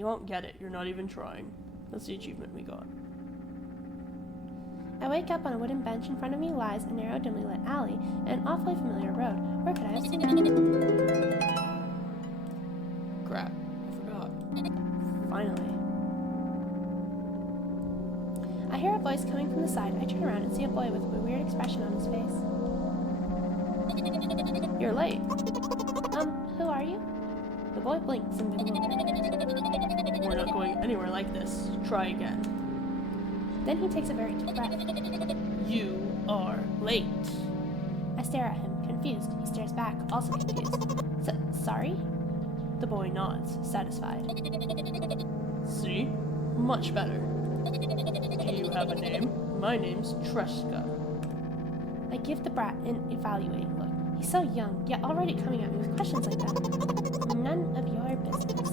You won't get it. You're not even trying. That's the achievement we got. I wake up on a wooden bench. In front of me lies a narrow, dimly lit alley and an awfully familiar road. Where could I have seen that? Crap. I forgot. Finally. I hear a voice coming from the side. I turn around and see a boy with a weird expression on his face. You're late. Who are you? The boy blinks in bewilderment. We're not going anywhere like this. Try again. Then he takes a very deep breath. You are late. I stare at him, confused. He stares back, also confused. Sorry? The boy nods, satisfied. See? Much better. Do you have a name? My name's Treska. I give the brat an evaluating look. He's so young, yet already coming at me with questions like that. None of your business.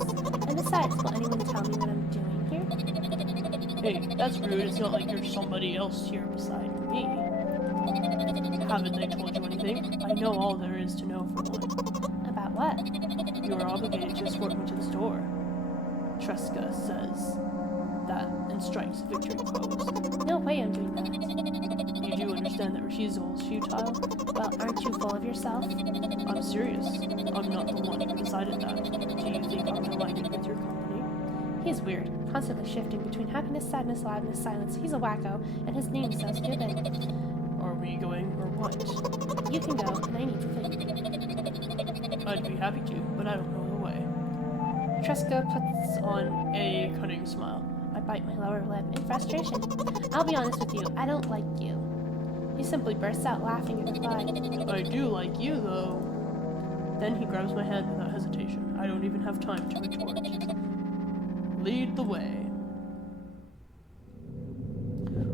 And besides, will anyone tell me what I'm doing here? Hey, that's rude. It's not like there's somebody else here beside me. Haven't they told you anything? I know all there is to know for one. About what? You are obligated to escort me to the store. Treska says that and strikes a victory pose. No way I'm doing that. You do understand that refusal is futile? Well, aren't you full of yourself? I'm serious. I'm not the one who decided that. Do you think I'm delighted with your company? He's weird, constantly shifting between happiness, sadness, loudness, silence. He's a wacko, and his name's so stupid. Are we going or what? You can go, and I need to think. I'd be happy to, but I don't know the way. Treska puts On a cunning smile. I bite my lower lip in frustration. I'll be honest with you, I don't like you. He simply bursts out laughing and replies, I do like you, though. Then he grabs my hand without hesitation. I don't even have time to retort. Lead the way.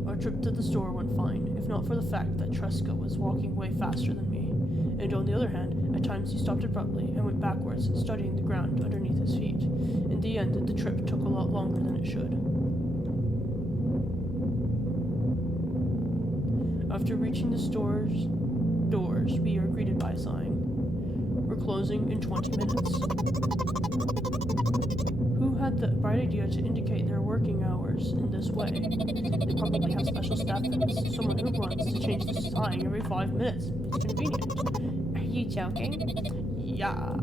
Our trip to the store went fine, if not for the fact that Treska was walking way faster than me. And on the other hand, at times he stopped abruptly and went backwards, studying the ground underneath his feet. In the end, the trip took a lot longer than it should. After reaching the store's doors, we are greeted by a sign. We're closing in 20 minutes. Who had the bright idea to indicate their working hours in this way? They probably have special staff for this. Someone who wants to change the sign every 5 minutes. It's convenient. Are you joking? Yeah.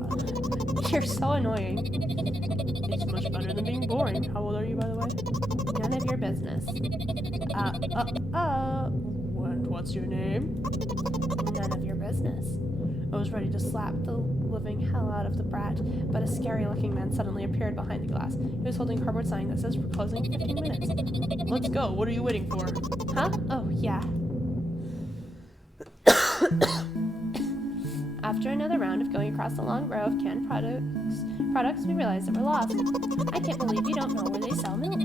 You're so annoying. It's much better than being boring. How old are you, by the way? None of your business. And what's your name? None of your business. I was ready to slap the living hell out of the brat, but a scary-looking man suddenly appeared behind the glass. He was holding a cardboard sign that says we're closing in 15 minutes. Let's go. What are you waiting for? Huh? Oh, yeah. After another round of going across the long row of canned products, we realized that we're lost. I can't believe you don't know where they sell milk.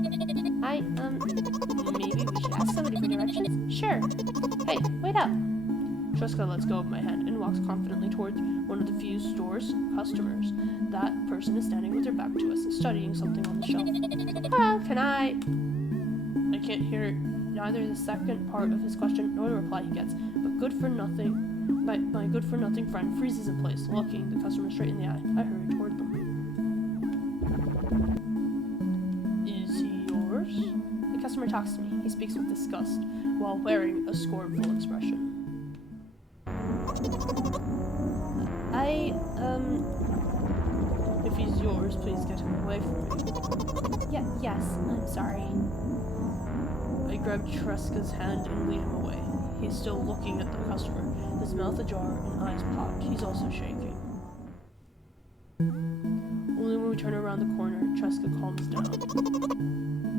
Maybe we should ask somebody for directions? Sure. Hey, wait up. Treska lets go of my hand and walks confidently towards one of the few store's customers. That person is standing with their back to us, studying something on the shelf. Hello, can I can't hear neither the second part of his question nor the reply he gets, but my good-for-nothing friend freezes in place, looking the customer straight in the eye. I hurry toward them. Is he yours? The customer talks to me. He speaks with disgust, while wearing a scornful expression. If he's yours, please get him away from me. Yes, I'm sorry. I grab Treska's hand and lead him away. He's still looking at the customer, his mouth ajar and eyes popped. He's also shaking. Only when we turn around the corner, Treska calms down.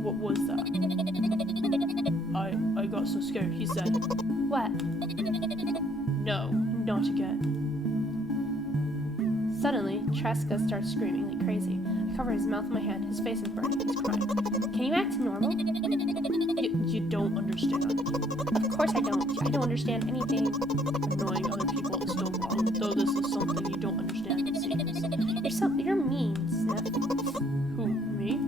What was that? I got so scared, he said. What? No, not again. Suddenly, Treska starts screaming like crazy. I cover his mouth with my hand. His face is burning. He's crying. Can you act normal? You don't understand. Of course I don't. I don't understand anything. Annoying other people is still wrong, though this is something you don't understand, it seems. You're mean, Sniff. Who, me?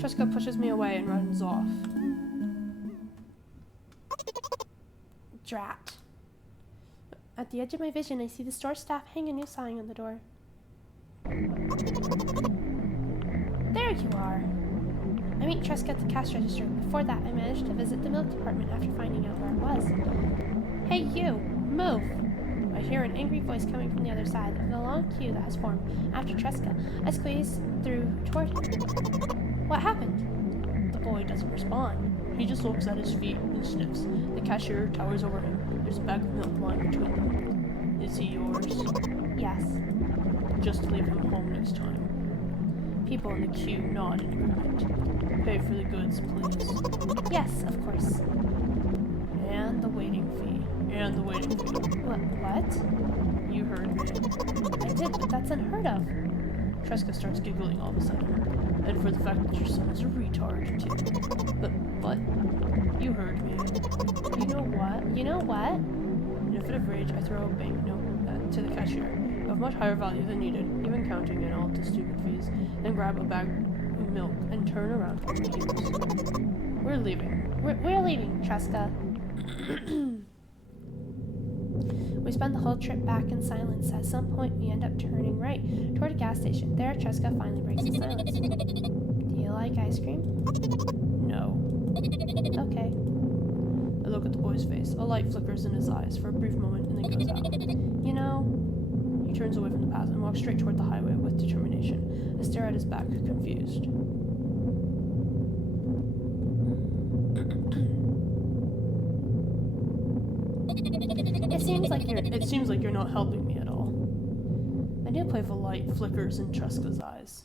Treska pushes me away and runs off. Drat. At the edge of my vision, I see the store staff hang a new sign on the door. you are. I meet Tresca at the cash register. Before that, I managed to visit the milk department after finding out where it was. Hey you! Move! I hear an angry voice coming from the other side of the long queue that has formed after Tresca. I squeeze through toward him. What happened? The boy doesn't respond. He just looks at his feet and sniffs. The cashier towers over him. There's a bag of milk lying between them. Is he yours? Yes. Just leave him home next time. People in the queue nod in agreement. Pay for the goods, please. Yes, of course. And the waiting fee. And the waiting fee. What? You heard me. I did, but that's unheard of. Tresca starts giggling all of a sudden. And for the fact that your son is a retard, too. But, you heard me. You know what? You know what? In a fit of rage, I throw a banknote to the cashier, of much higher value than needed, even counting in all the stupid fees, then grab a bag of milk and turn around for my heels. We're leaving. We're leaving, Tresca. We spend the whole trip back in silence. At some point, we end up turning right toward a gas station. There, Tresca finally breaks the silence. Do you like ice cream? No. Okay. I look at the boy's face. A light flickers in his eyes for a brief moment and then goes out. You know... He turns away from the path and walks straight toward the highway with determination. I stare at his back, confused. It seems like you're not helping me at all. A new playful light flickers in Tresca's eyes.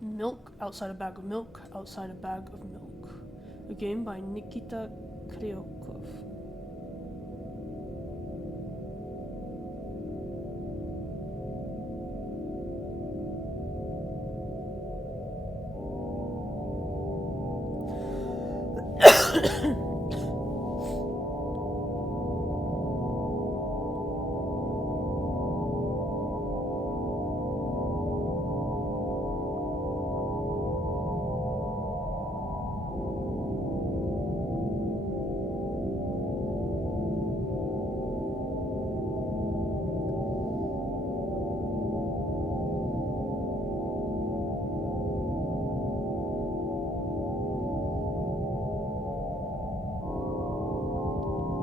Milk, outside a bag of milk, outside a bag of milk. A game by Nikita Kryokov.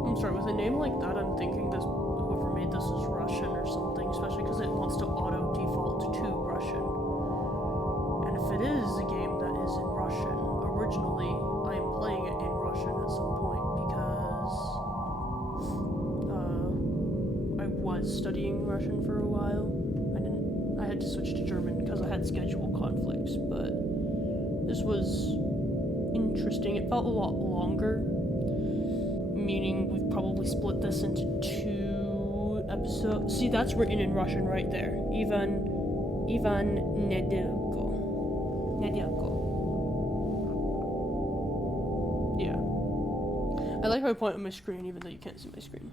I'm sorry, with a name like that, I'm thinking this whoever made this is Russian or something, especially because it wants to auto-default to Russian. And if it is a game that is in Russian, originally, I am playing it in Russian at some point because I was studying Russian for a while. I had to switch to German because I had schedule conflicts, but this was interesting. It felt a lot longer. Meaning we've probably split this into 2 episodes. See, that's written in Russian right there. Ivan Nedelko. Yeah. I like how I point on my screen even though you can't see my screen.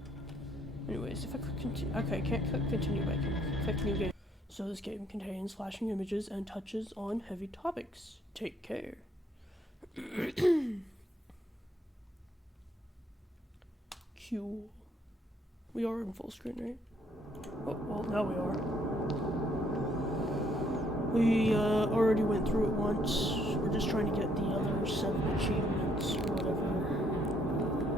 Anyways, if I click continue... Okay, I can't click continue, but I can click new game. So this game contains flashing images and touches on heavy topics. Take care. Cool. We are in full screen, right? Oh, well, now we are. We already went through it once. We're just trying to get the other 7 achievements or whatever.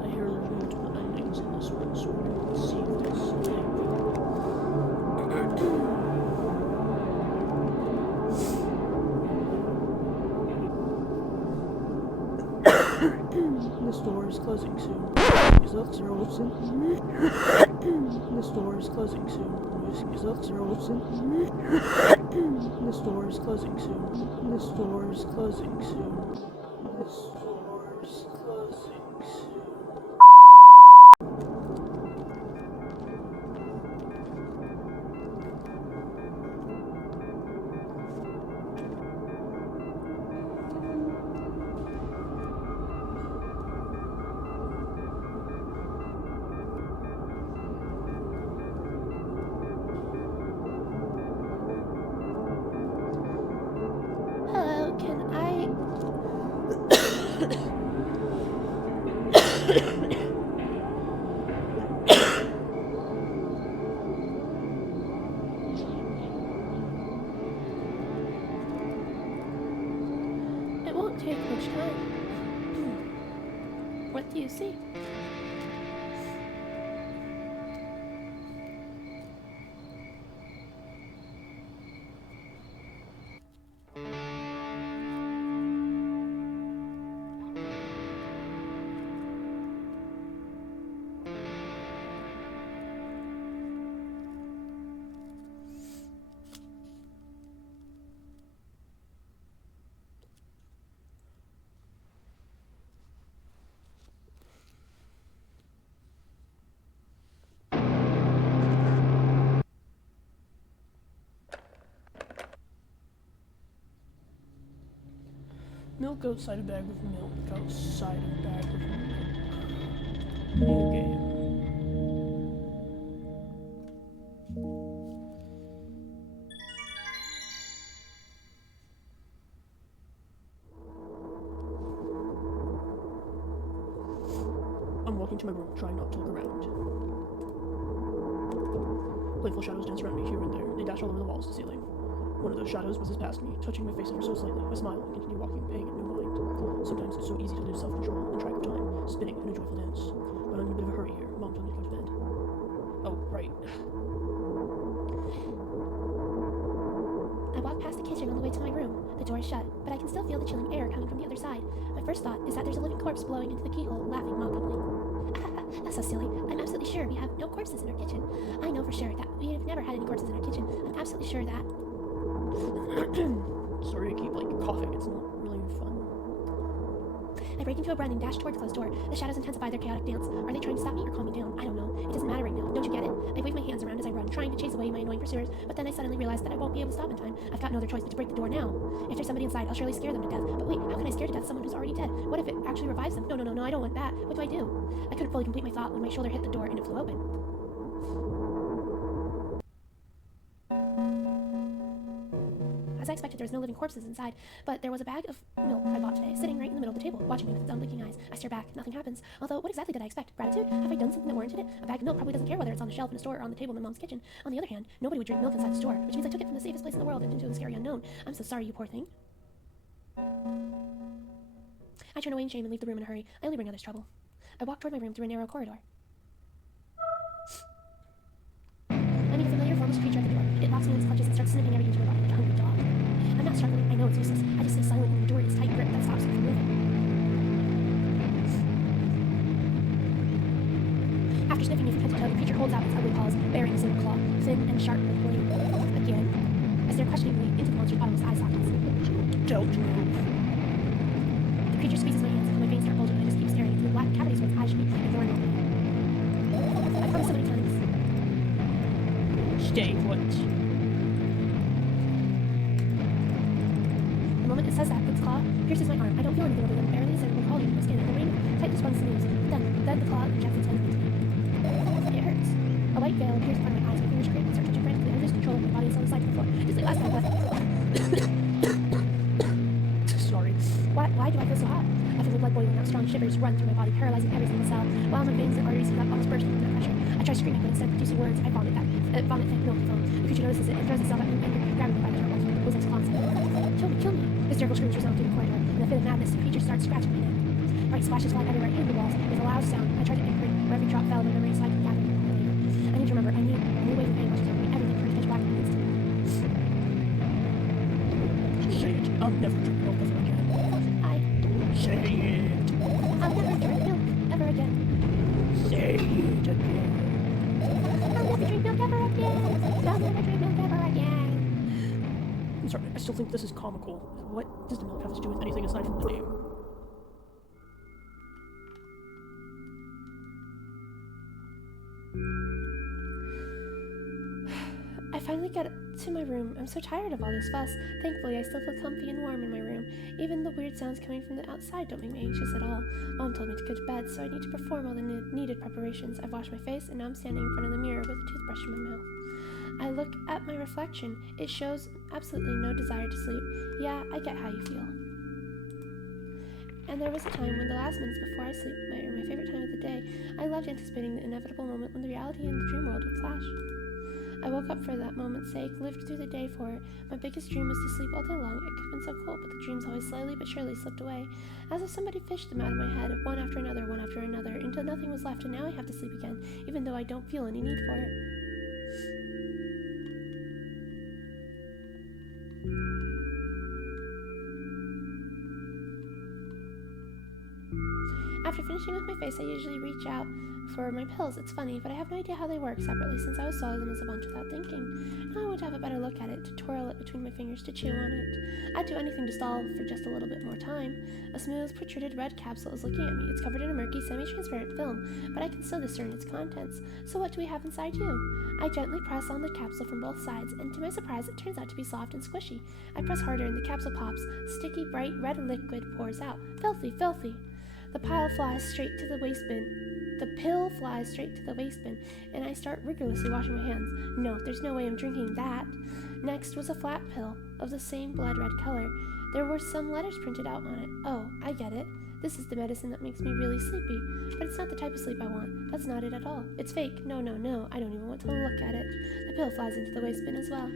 I hear there's multiple endings in this one, so we're going to see this thing. This door is closing soon. This door is closing soon. This door is closing soon. This door is closing soon. This door is closing soon. This door is closing soon. It won't take much time. What do you see? Milk outside a bag of milk outside a bag of milk. New game. I'm walking to my room, trying not to look around. Playful shadows dance around me here and there. They dash all over the walls to the ceiling. One of those shadows whizzes past me, touching my face ever so slightly. I smile and continue walking, paying it no mind. Sometimes it's so easy to lose self-control and track of time, spinning in a joyful dance. But I'm in a bit of a hurry here. Mom told me to go to bed. Oh, right. I walk past the kitchen on the way to my room. The door is shut, but I can still feel the chilling air coming from the other side. My first thought is that there's a living corpse blowing into the keyhole, laughing mockingly. That's so silly. I'm absolutely sure we have no corpses in our kitchen. I know for sure that we have never had any corpses in our kitchen. I'm absolutely sure that... Sorry to keep, coughing. It's not really fun. I break into a run and dash toward the closed door. The shadows intensify their chaotic dance. Are they trying to stop me or calm me down? I don't know. It doesn't matter right now. Don't you get it? I wave my hands around as I run, trying to chase away my annoying pursuers, but then I suddenly realize that I won't be able to stop in time. I've got no other choice but to break the door now. If there's somebody inside, I'll surely scare them to death. But wait, how can I scare to death someone who's already dead? What if it actually revives them? No, I don't want that. What do I do? I couldn't fully complete my thought when my shoulder hit the door and it flew open. As I expected, there was no living corpses inside, but there was a bag of milk I bought today, sitting right in the middle of the table, watching me with its unblinking eyes. I stare back. Nothing happens. Although, what exactly did I expect? Gratitude? Have I done something that warranted it? A bag of milk probably doesn't care whether it's on the shelf in a store or on the table in my mom's kitchen. On the other hand, nobody would drink milk inside the store, which means I took it from the safest place in the world and into the scary unknown. I'm so sorry, you poor thing. I turn away in shame and leave the room in a hurry. I only bring others trouble. I walk toward my room through a narrow corridor. I meet a familiar formless creature at the door. It locks me in its clutches and starts sniffing every inch of my body like a hungry dog. I'm not struggling. I know it's useless. I just sit silently and endure its tight grip that stops me from moving. After sniffing me from head to toe, the creature holds out its ugly paws, bearing a single claw, thin and sharp with blade. Again, I stare questioningly into the monster's bottomless eye sockets. Don't move. The creature squeezes my hands until my veins start bulging, and I just keep staring into the black cavities where its eyes should be, ignoring all. I've promised so many times. Stay put. The moment it says that, its claw pierces my arm. I don't feel anything other than barely a sensible crawling in my skin, and the rain tightens runs the moves. Then the claw injects its venom into me. It hurts. A white veil appears in front of my eyes. My fingers scrape and start twitching frantically. I lose control of my body and slowly slide to the floor. Just like last time, but... Sorry. Why do I feel so hot? I feel the blood boiling out. Strong shivers run through my body, paralyzing every single cell. While my veins and arteries heat up, almost bursting from that pressure. I try screaming, but instead of producing words, I vomit thick milky foam. The creature notices it and throws itself at me, grabbing me by the throat while it pulls its claws. Kill me. Hysterical screams resound through the corridor. In a fit of madness, the creature starts scratching my neck. Bright splashes fly everywhere and the walls. With a loud sound, I try to imprint where every drop fell in my memory so I can gather it later. I need to remember. I need a new wave of pain washes over me. Everything turns pitch black in an instant. Say it. I'll never drink milk ever again. Say it. I'll never drink milk ever again. Say it again. I'll never drink milk ever again. I'll never drink milk ever again. I'm sorry, I still think this is comical. What does the milk have to do with anything aside from the name? I finally get to my room. I'm so tired of all this fuss. Thankfully, I still feel comfy and warm in my room. Even the weird sounds coming from the outside don't make me anxious at all. Mom told me to go to bed, so I need to perform all the needed preparations. I've washed my face, and now I'm standing in front of the mirror with a toothbrush in my mouth. I look at my reflection. It shows absolutely no desire to sleep. Yeah, I get how you feel. And there was a time when the last minutes before I sleep were my favorite time of the day. I loved anticipating the inevitable moment when the reality and the dream world would clash. I woke up for that moment's sake, lived through the day for it. My biggest dream was to sleep all day long. It could have been so cool, but the dreams always slowly but surely slipped away, as if somebody fished them out of my head, one after another, until nothing was left, and now I have to sleep again, even though I don't feel any need for it. After finishing with my face, I usually reach out for my pills. It's funny, but I have no idea how they work separately since I always swallow them as a bunch without thinking. Now I want to have a better look at it, to twirl it between my fingers, to chew on it. I'd do anything to stall for just a little bit more time. A smooth, protruded red capsule is looking at me. It's covered in a murky, semi-transparent film, but I can still discern its contents. So what do we have inside you? I gently press on the capsule from both sides, and to my surprise, it turns out to be soft and squishy. I press harder and the capsule pops. Sticky, bright red liquid pours out. Filthy, filthy! The pill flies straight to the waste bin, and I start rigorously washing my hands. No, there's no way I'm drinking that. Next was a flat pill of the same blood red color. There were some letters printed out on it. Oh, I get it. This is the medicine that makes me really sleepy. But it's not the type of sleep I want. That's not it at all. It's fake. No, no, no. I don't even want to look at it. The pill flies into the waste bin as well.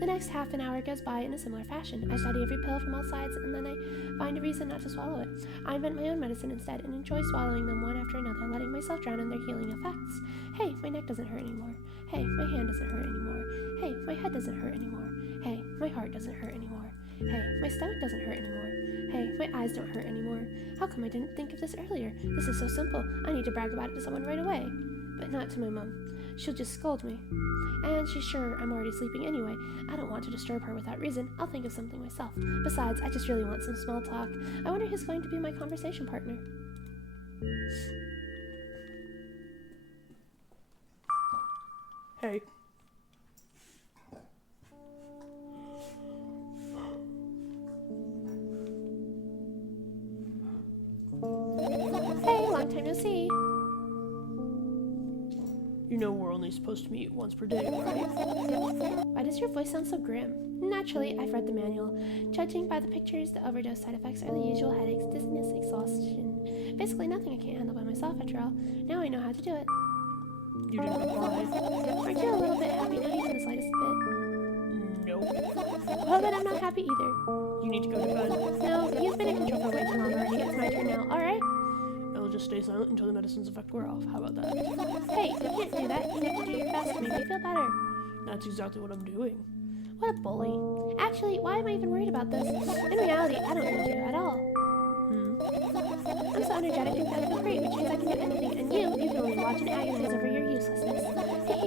The next half an hour goes by in a similar fashion. I study every pill from all sides, and then I find a reason not to swallow it. I invent my own medicine instead and enjoy swallowing them one after another, letting myself drown in their healing effects. Hey, my neck doesn't hurt anymore. Hey, my hand doesn't hurt anymore. Hey, my head doesn't hurt anymore. Hey, my heart doesn't hurt anymore. Hey, my stomach doesn't hurt anymore. Hey, my eyes don't hurt anymore. How come I didn't think of this earlier? This is so simple. I need to brag about it to someone right away. But not to my mom. She'll just scold me. And she's sure I'm already sleeping anyway. I don't want to disturb her without reason. I'll think of something myself. Besides, I just really want some small talk. I wonder who's going to be my conversation partner. Hey. Hey, long time no see. You know we're only supposed to meet once per day, right? Why does your voice sound so grim? Naturally, I've read the manual. Judging by the pictures, the overdose side effects are the usual headaches, dizziness, exhaustion. Basically nothing I can't handle by myself after all. Now I know how to do it. You didn't reply. Aren't you a little bit happy now, even the slightest bit? Nope. Well, then I'm not happy either. You need to go to bed. No, you've been in control for way too long already. It's my turn now, alright? I'll just stay silent until the medicine's effect wear off. How about that? Hey, you can't do that. You need to do your best to make me feel better. That's exactly what I'm doing. What a bully. Actually, why am I even worried about this? In reality, I don't need you at all. I'm so energetic and I feel great, which means I can do anything, and you can only watch and agonize over your uselessness. Hey,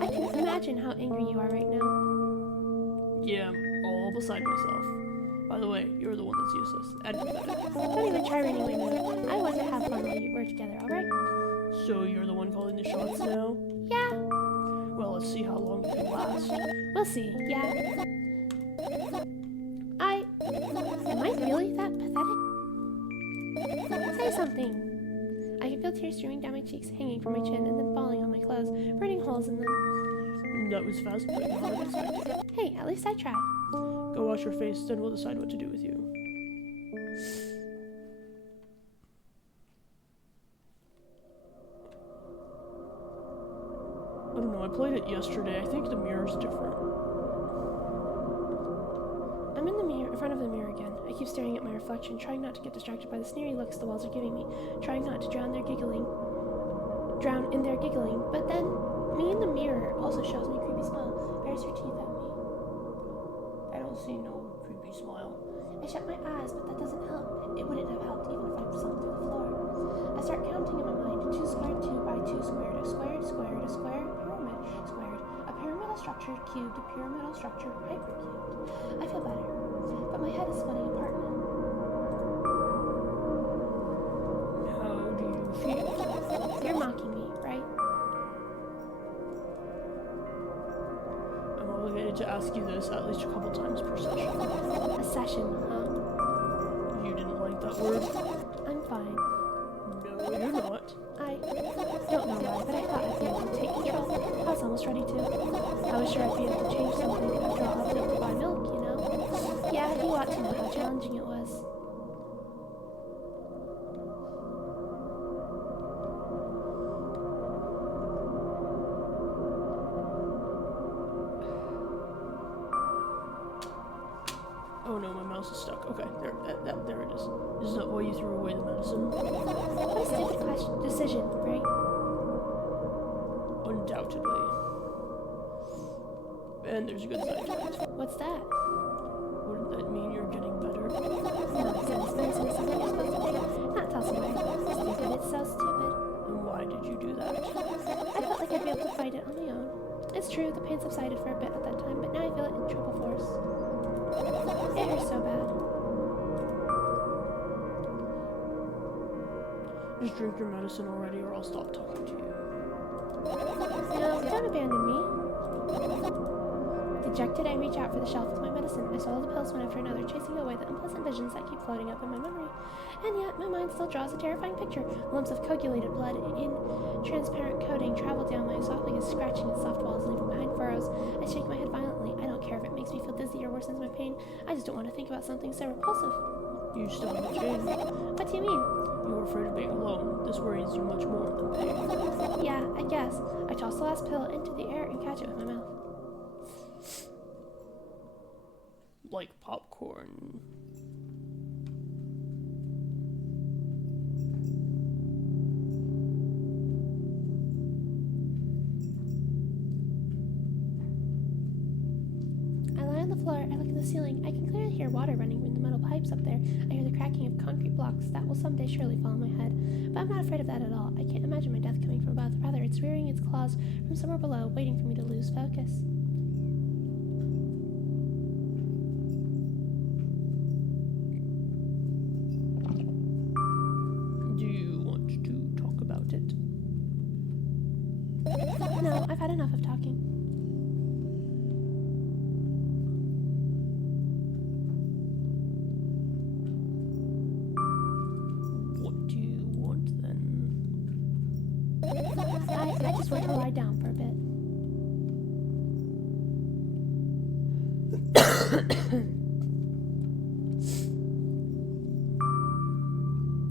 I can imagine how angry you are right now. Yeah, I'm all beside myself. By the way, you're the one that's useless. And pathetic. Don't even try reading my note. I want to have fun while we're together, alright? So you're the one calling the shots now? Yeah. Well, let's see how long it can last. We'll see, yeah. Am I really that pathetic? Say something. I can feel tears streaming down my cheeks, hanging from my chin, and then falling on my clothes, burning holes in them. That was fast, but not unexpected. Hey, at least I tried. Go wash your face, then we'll decide what to do with you. I don't know, I played it yesterday. I think the mirror's different. I'm in front of the mirror again. I keep staring at my reflection, trying not to get distracted by the sneery looks the walls are giving me, trying not to drown in their giggling. But then, me in the mirror also shows me a creepy smile, bares her teeth at me. I don't see no creepy smile. I shut my eyes, but that doesn't help. It wouldn't have helped even if I sunk through the floor. I start counting in my mind. 2 squared, 2 by 2 squared, a squared, squared, a square, pyramid, squared, a pyramidal structure, cubed, a pyramidal structure, hypercubed. I feel better, but my head is splitting apart now. How do you feel? You're mocking me, right? I'm obligated to ask you this at least a couple times per session. A session, huh? You didn't like that word? I'm fine. No, you're not. I don't know why, but I thought I'd be able to take control. I was almost ready to. I was sure I'd be able to change something. After all, I was able to buy milk, you know? Yeah, you ought to know how challenging it was. else is stuck. Okay, there it is. Is that why you threw away the medicine? What a stupid decision, right? Undoubtedly. And there's a good side to it. What's that? Wouldn't that mean you're getting better? Nonsense. Medicine is something you're supposed to take, not tell somebody. Stupid, it's so stupid. And why did you do that? I felt like I'd be able to fight it on my own. It's true, the pain subsided for a bit at that time, but now I feel it in triple force. It hurts so bad. Just drink your medicine already or I'll stop talking to you. No, don't abandon me. Dejected, I reach out for the shelf with my medicine. I swallow the pills one after another, chasing away the unpleasant visions that keep floating up in my memory. And yet, my mind still draws a terrifying picture. Lumps of coagulated blood in transparent coating travel down my esophagus, scratching at soft walls, leaving behind furrows. I shake my head violently. I don't care if it makes me feel dizzy or worsens my pain. I just don't want to think about something so repulsive. You still haven't changed. What do you mean? You were afraid of being alone. This worries you much more than pain. Yeah, I guess. I toss the last pill into the air and catch it with my mouth. Like popcorn. I lie on the floor, I look at the ceiling. I can clearly hear water running from the metal pipes up there. I hear the cracking of concrete blocks that will someday surely fall on my head. But I'm not afraid of that at all. I can't imagine my death coming from above. Rather, it's rearing its claws from somewhere below, waiting for me to lose focus. Do you want to talk about it? No, I've had enough of talking. What do you want then? I just want to lie down for a bit.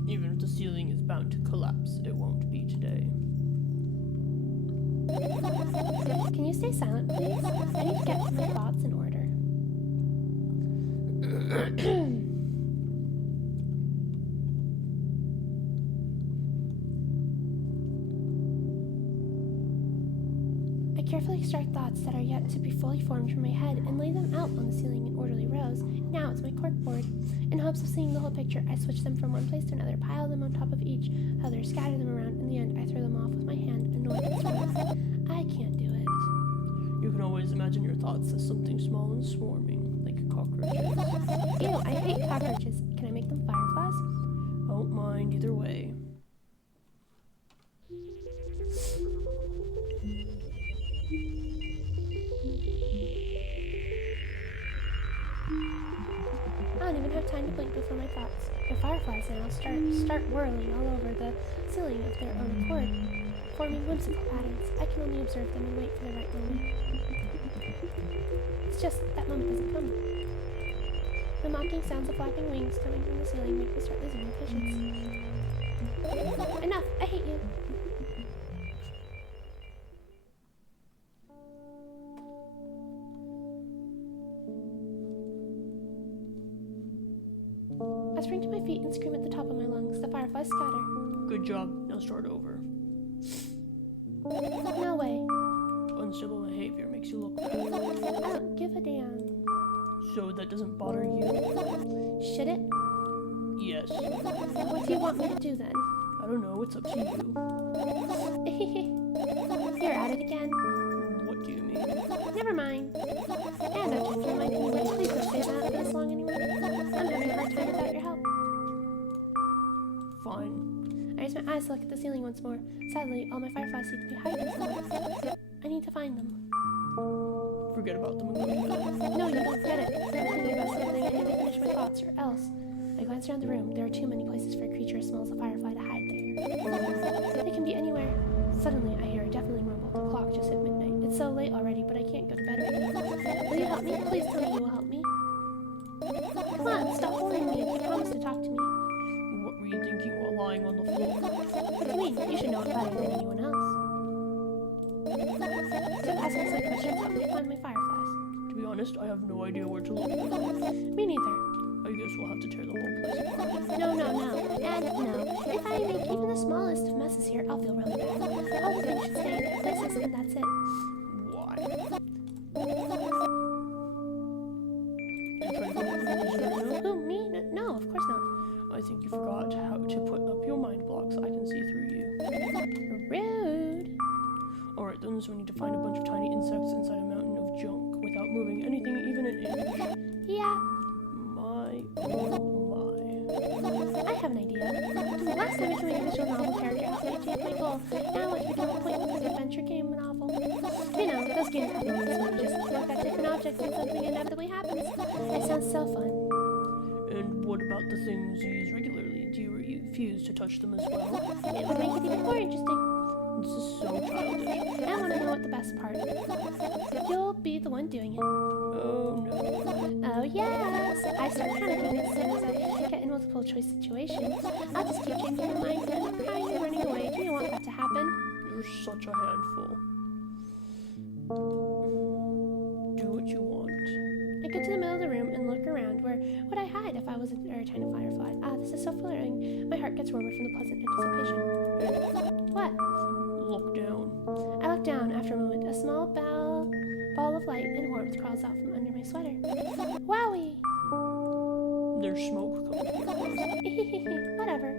Even if the ceiling is bound to collapse, it won't be today. Can you stay silent, please? I need to get my thoughts in order. I carefully extract thoughts that are yet to be fully formed from my head and lay them out on the ceiling in orderly rows. Now it's my corkboard. In hopes of seeing the whole picture, I switch them from one place to another, pile them on top of each other, scatter them around. In the end, I throw them off with my hand, annoyed and surprised. I can't do it. You can always imagine your thoughts as something small and swarming, like cockroaches. Ew, I hate cockroaches. Can I make them fireflies? I won't mind either way. I don't even have time to blink before my thoughts. The fireflies now start whirling all over the ceiling of their own accord, forming whimsical patterns. I can only observe them and wait for the right moment. It's just that moment doesn't come. The mocking sounds of flapping wings coming from the ceiling make me start losing my patience. Enough! I hate you! I spring to my feet and scream at the top of my lungs. The fireflies scatter. Good job. Now start over. No way. Unstable behavior makes you look bad. I don't give a damn. So that doesn't bother you? Should it? Yes. What do you want me to do then? I don't know. It's up to you. You're at it again. What do you mean? Never mind. And I've changed my mind anyway. Please don't stay that this long anymore. I'm having a hard time without your help. Fine. I raise my eyes to look at the ceiling once more. Sadly, all my fireflies seem to be hiding somewhere. I need to find them. Forget about them and go to bed. No, you don't get it. I'm thinking about something. I need to finish my thoughts, or else. I glance around the room. There are too many places for a creature as small as a firefly to hide there. They can be anywhere. Suddenly, I hear a deafening rumble. The clock just hit midnight. It's so late already, but I can't go to bed right now. Will you help me? Please tell me you will help me. Come on, stop boring me. You promised to talk to me. What were you thinking while lying on the floor? What do you mean? You should know it better than anyone else. So ask me some questions, help me find my fireflies. To be honest, I have no idea where to look. Me neither. I guess we'll have to tear the whole place apart. No, and no. If I make even the smallest of messes here, I'll feel really bad. All the things should stay in their places, and that's it. Why? You're trying to put me in misery now? Who, me? No, of course not. I think you forgot how to put up your mind blocks. I can see through you. Rude. Alright, then so we need to find a bunch of tiny insects inside a mountain of junk without moving anything even an inch. Yeah, My, oh my. I have an idea. Last time I became a visual novel character helped me achieve my goal. Now I want to become a pointless adventure game novel. You know, those games have moments when you just look at different objects and something inevitably happens. It sounds so fun. And what about the things you use regularly? Do you refuse to touch them as well? It would make it even more interesting. This is so childish. I want to know what the best part is. You'll be the one doing it. Oh no. Oh yes! I start panicking as soon as I get in multiple choice situations. I'll just keep changing my mind and crying and running away. Do you want that to happen? You're such a handful. Do what you want. I go to the middle of the room and look around. Where would I hide if I was a tiny firefly? Ah, this is so flattering. My heart gets warmer from the pleasant anticipation. Hey, What? look down. I look down. After a moment, a small ball of light and warmth crawls out from under my sweater. Wowie! There's smoke coming from your clothes. Whatever.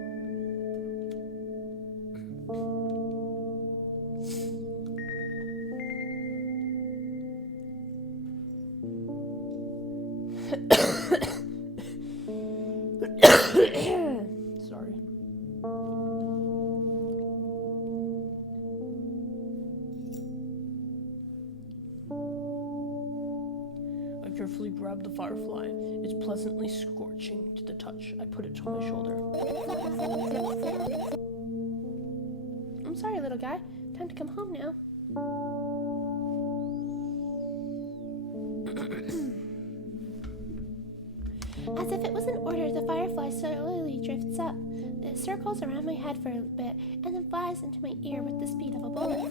Sorry. I carefully grab the firefly. It's pleasantly scorching to the touch. I put it on my shoulder. I'm sorry, little guy. Time to come home now. As if it was an order, the firefly slowly drifts up. It circles around my head for a bit and then flies into my ear with the speed of a bullet.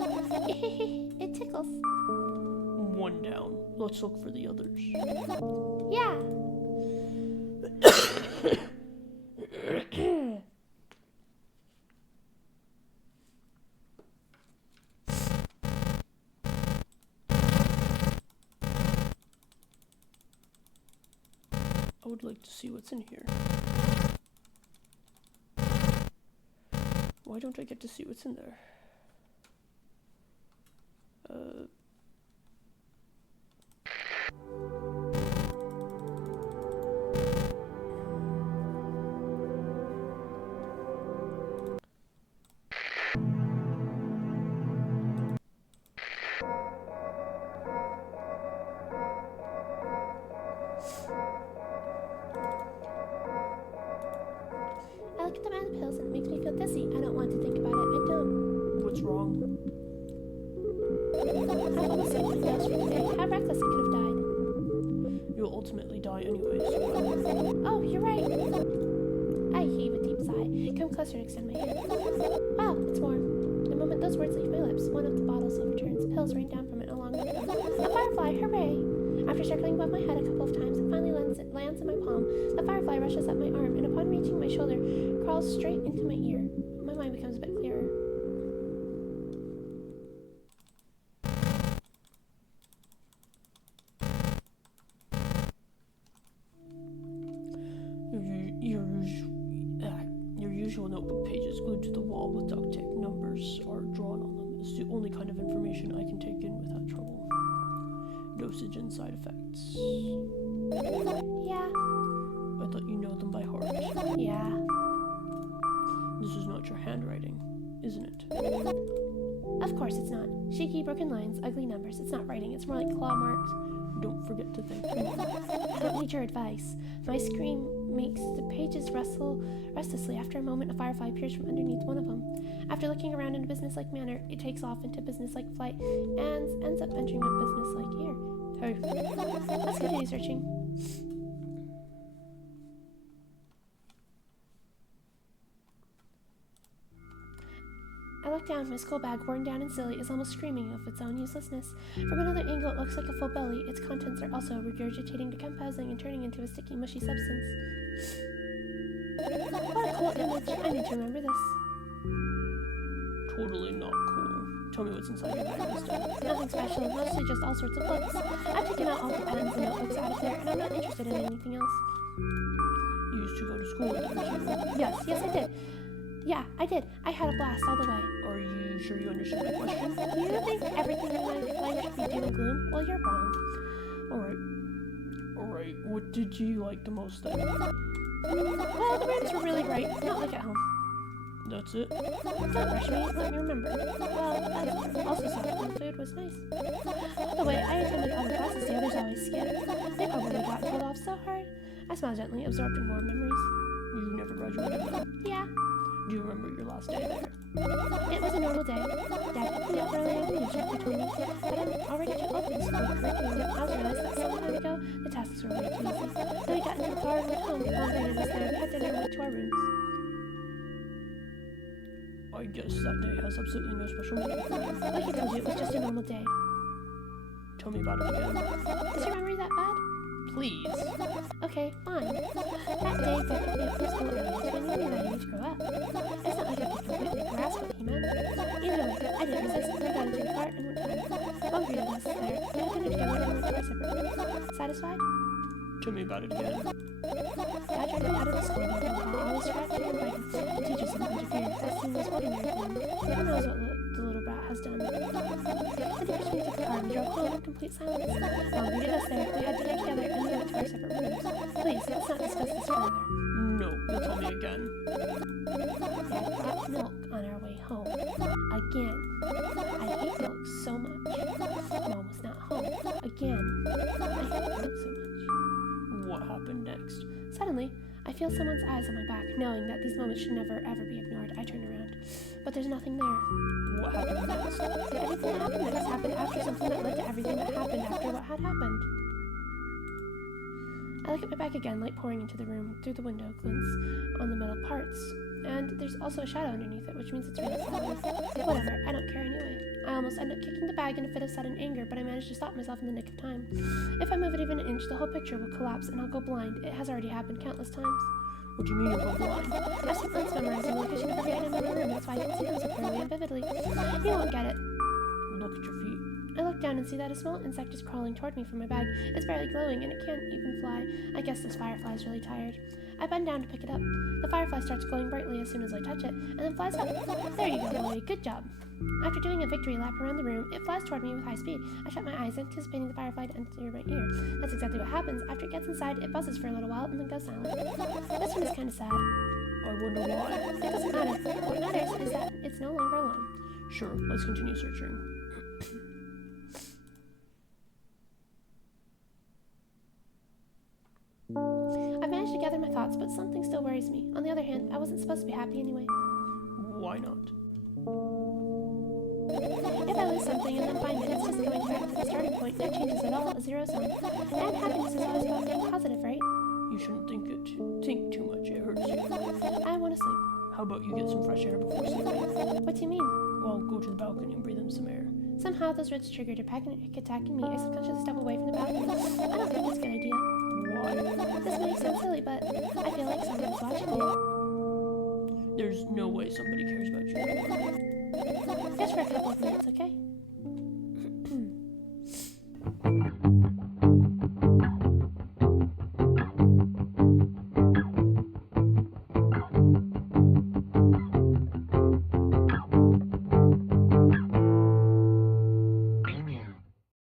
It tickles. One down. Let's look for the others. Yeah. I would like to see what's in here. Why don't I get to see what's in there? I look at the man pills and it makes me feel dizzy. I don't want to think about it. I don't. What's wrong? I've almost said my dose for today. How reckless it could have died. You'll ultimately die anyway, so Oh, you're right. I heave a deep sigh. Come closer and extend my hand. Wow, it's warm. The moment those words leave my lips, one of the bottles overturns. Pills rain down from it along with them. A firefly, hooray! After circling above my head a couple of times, it finally lands in my palm. The firefly rushes up my arm, and upon reaching my shoulder, crawls straight into my ear. My mind becomes a bit clearer. Your usual notebook pages glued to the wall with duct tape. Numbers are drawn on them. It's the only kind of information I can take in without trouble. Dosage and side effects. Yeah. I thought you know them by heart. Yeah. This is not your handwriting, isn't it? Of course it's not. Shaky, broken lines, ugly numbers. It's not writing. It's more like claw marks. Don't forget to thank me. I don't need your advice. My scream makes the pages rustle restlessly. After a moment, a firefly appears from underneath one of them. After looking around in a businesslike manner, it takes off into businesslike flight and ends up entering my businesslike ear. Hey. Let's continue searching. I look down. My school bag, worn down and silly, is almost screaming of its own uselessness. From another angle, it looks like a full belly. Its contents are also regurgitating, decomposing, and turning into a sticky, mushy substance. What a cool image. I need to remember this. Totally not cool. Tell me what's inside your bag instead. Nothing special, mostly just all sorts of books. I've taken out all the pens and notebooks out of there, and I'm not interested in anything else. You used to go to school, didn't you? Yes, I did. Yeah, I did. I had a blast all the way. Are you sure you understood my question? You think everything in my life should be doom and gloom? Well, you're wrong. Alright. What did you like the most then? Well, the rooms were really bright, not like at home. That's it? Don't rush me, let me remember. Well, that's also soft and food was nice. By the way, I attended other classes the others always skipped. They probably got told off so hard. I smiled gently, absorbed in warm memories. You never graduated now? Yeah. Do you remember your last day there? It was a normal day. Dad picked me up early and the instructor told me that I'm already too old for the school curriculum. I also realized that some time ago, the tasks were way too easy. Then we got into the car and went home. While greeted us there, we had dinner and went to our rooms. I guess that day has absolutely no special meaning for you. Like I told you, it was just a normal day. Tell me about it again. Is your memory that bad? Please. Okay, fine. That day, Dad picked me up from school early, so I knew that I need to grow up. It's not like I could completely grasp what he meant. Either way, I didn't resist, and I got into the car and went home. Mom greeted us there. We had dinner together and went to our separate rooms. Satisfied? Tell me about it again. Dad dragged me out of the school building hall. I was scratching and biting. The teachers didn't interfere. That seemed was ordinary for them. Who knows what the little brat has done. Then he pushed me to the car and we drove home in complete silence. Mom greeted us there. We had dinner together and we went to our separate rooms. Please, let's not discuss this further. No, you'll tell me again. Dad brought milk on our way home. Again. I hate milk so much. Mom was not home. Again. I hate milk so much. What happened next? Suddenly, I feel someone's eyes on my back, knowing that these moments should never ever be ignored. I turn around, but there's nothing there. What happened next? Everything that happened next happened after something that led to everything that happened after what had happened. I look at my back again, light pouring into the room through the window, glints on the metal parts, and there's also a shadow underneath it, which means it's really solid. Whatever, I don't care anyway. I almost end up kicking the bag in a fit of sudden anger, but I manage to stop myself in the nick of time. If I move it even an inch, the whole picture will collapse and I'll go blind. It has already happened countless times. What do you mean you'll go blind? I've spent months memorizing the location of every item in my room, that's why I can see them so clearly and vividly. You won't get it. Look at your feet. I look down and see that a small insect is crawling toward me from my bag. It's barely glowing and it can't even fly. I guess this firefly is really tired. I bend down to pick it up. The firefly starts glowing brightly as soon as I touch it, and then flies up. There you go, boy. Good job. After doing a victory lap around the room, it flies toward me with high speed. I shut my eyes, anticipating the firefly to enter my ear. That's exactly what happens. After it gets inside, it buzzes for a little while and then goes silent. This one is kind of sad. I wonder why. It doesn't matter. What matters is that it's no longer alone. Sure, let's continue searching. I've managed to gather my thoughts, but something still worries me. On the other hand, I wasn't supposed to be happy anyway. Why not? If I lose something and then find it, it's just going back to the starting point. No changes at all, a zero sum. And happiness is always about being positive, right? You shouldn't think too much, it hurts you. I want to sleep. How about you get some fresh air before sleeping? What do you mean? Well, go to the balcony and breathe in some air. Somehow those roots triggered a panic attack in me. I subconsciously step away from the balcony. I don't think it's a good idea. Why? This may sound silly, but I feel like someone's watching me. There's no way somebody cares about you. Just for a couple of minutes, okay?